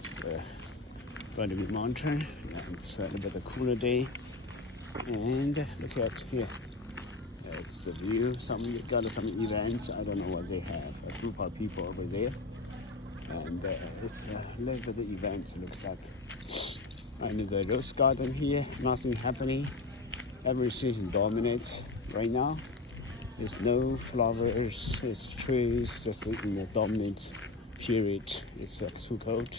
That's the Burnaby Mountain. It's a little bit of cooler day. And look at here. That's the view. Some events. I don't know what they have. A group of people over there. And it's a little bit of events, looks like. And the rose garden here, nothing happening. Everything is dominant right now. There's no flowers, it's trees, just in the dominant period. It's too cold,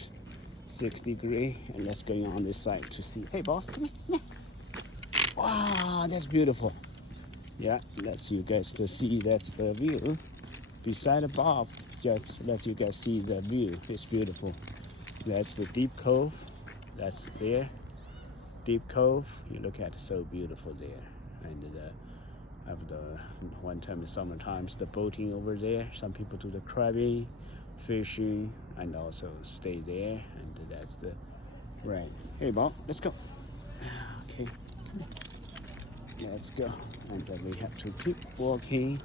6 degrees. And let's go on this side to see. Hey, Bob, come here. Wow, that's beautiful. Yeah, let's you guys to see that's the view. Beside Bob, just let you guys see the view. It's beautiful. That's the deep cove. That's there. Deep cove. You look at it, so beautiful there. And have the one time in summer times the boating over there. Some people do the crabbing, fishing, and also stay there. And that's the right. Hey, Bob, let's go. Okay, come on. Let's go. And then we have to keep walking.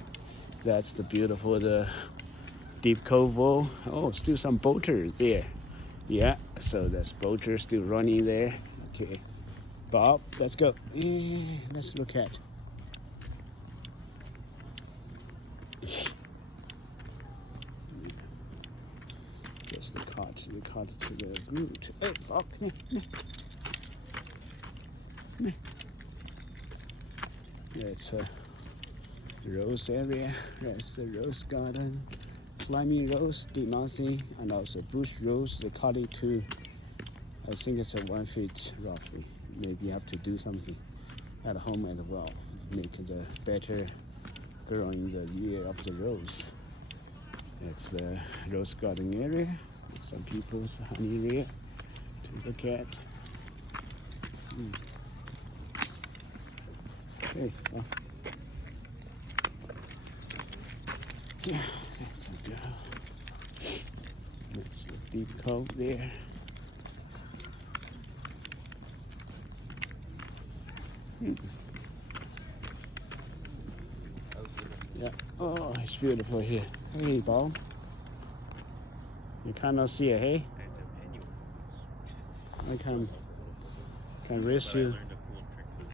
That's the beautiful deep cove. Oh, still some boaters there. Yeah, so that's boaters still running there. Okay, Bob, let's go. Let's look at. Just the cart to the route. Hey, Bob, come here. It's a rose area. That's the rose garden. Climbing rose, do nothing, and also bush rose, the collie too. I think it's a 1 feet roughly. Maybe you have to do something at home as well. Make it better growing the year of the rose. It's the rose garden area. Some people's honey area to look at. Okay, well. Yeah, that's a go. That's the deep cove there. Yeah. Oh, it's beautiful here. Hey, Bob. You cannot see it, hey? I can raise you.